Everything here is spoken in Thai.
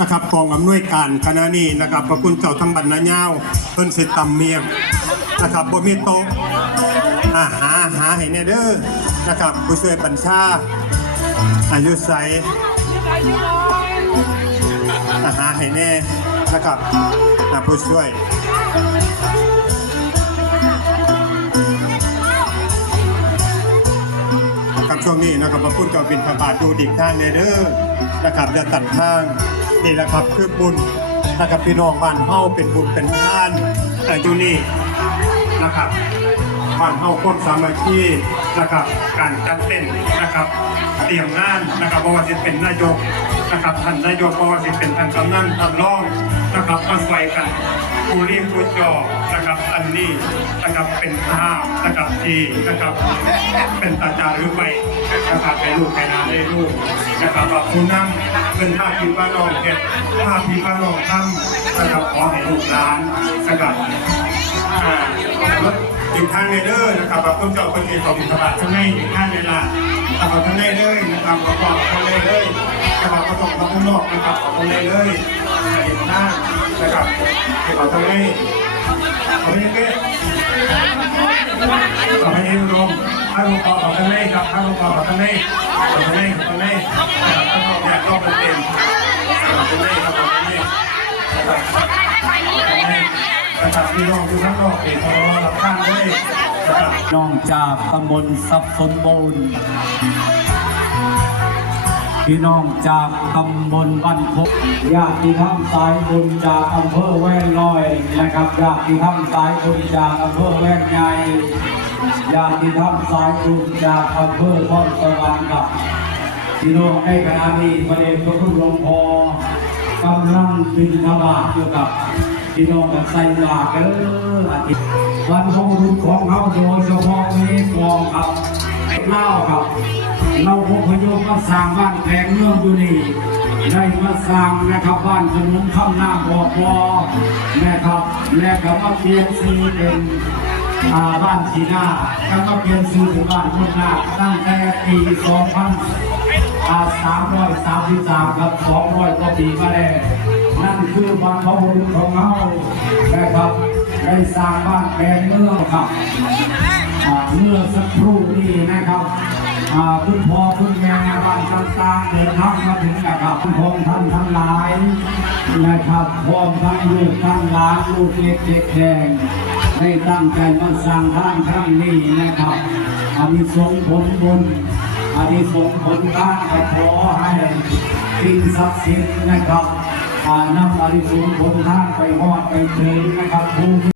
นะครับกองอำนวยการคณะนี้นะครับพระคุณเจ้าทั้งบรรณาเงาวเพิ่นสิตำเมียงนะครับบ่มีโต๊ะอาหาหาให้แน่เด้อนะครับผู้ช่วยบัญชา อายุใสอาหาให้แน่นะครับอ่าผู้ช่วยกับช่วงนี้นะครับพระคุณเจ้าบินพระบาทดูดิบทางเนเด้อ นะครับจะตัดทางนี่แหละครับคือบุญนะครับพี่น้องบ้านเฮาเป็นบุญเป็นทานแต่อยู่นี่นะครับบ้านเฮาคนสามัคคีนะครับ การจัดเต้นนะครับ เตรียมงานนะครับเพราะว่าจะเป็นนายกนะครับท่านนายกเพราะว่าจะเป็นท่านกำนันท่านรอง นะครับมาไฟกันผู้รีบผู้จอนะครับอันนี้นะครับเป็นภาพนะครับที่นะครับเป็นตาจารึกไปนะครับให้ลูกให้หลานได้ลูกนะครับว่าผู้นำเป็นท่าพีบ้านนองเห็ดท่าพีบ้านนองทำนะครับขอให้ลูกหลานนะครับอีกทางในเด้อนะครับว่าคุณเจ้าคนเอกของบิณฑบาตข้างในอีกทางเวลานะครับข้างในเลยนะครับขอบอกข้างในเลย นะครับก็ต้องขอข้างนอกนะครับขอข้างในเลยเห็นหน้านะครับขอข้างในขอข้างในขอให้เองลงถ้าลงคอขอข้างในครับถ้าลงคอขอข้างในขอข้างในขอข้างในนะครับถ้าลงเนี่ยก็เป็นเต็มของในครับขอข้างในนะครับขอข้างนะครับพี่น้องทุกท่านก็เห็นพอรับข้างด้วยน้องจากตำบลทรัพย์สมบูรณ์ พี่น้องจากตำบลบ้านพกญาติธรรมสายบุญจากอำเภอแว่นลอยนะครับญาติธรรมสายบุญจากอำเภอแว่นใหญ่ญาติธรรมสายบุญจากอำเภอพรสวรรค์กับพี่น้องในขณะนี้ประเด็นพระคุณหลวงพ่อกำลังบินทบาทอยู่กับพี่น้องกับใส่บาตรเอออาทิตย์วันของรุ่ของเขาโดยเฉพาะมีกองครับเล่าครับ เราพพยพมาสร้างบ้านแผงเมืองอยู่นี่ได้มาสร้างนะครับบ้านขนมข้ามหน้าบ่อพอนะครับและก็มาเปลี่ยนสีเป็นอาบ้านทีหน้าแล้วก็เปลี่ยนชื่อเป็นบ้านมุนนาตั้งแต่ปี2000อ่า333ครับ200กว่าปีมาแล้วนั่นคือบ้านพระบุรุษของเรานะครับได้สร้างบ้านแปลงเมืองครับอ่าเมื่อสักครู่นี้นะครับ คุณพ่อคุณแม่บ้านต่างๆเดินทางมาถึงนะครับคุณพ่อท่านทั้งหลายนะครับพร้อมทั้งลูกทั้งหลานลูกเล็กเด็กแดงได้ตั้งใจมาสร้างท่านครั้งนี้นะครับอานิสงส์ผลบุญอานิสงส์ผลทานก็ขอให้สิ่งศักดิ์สิทธิ์นะครับอานำอาริสุนผลท่างไปหอดไปถึงนะครับ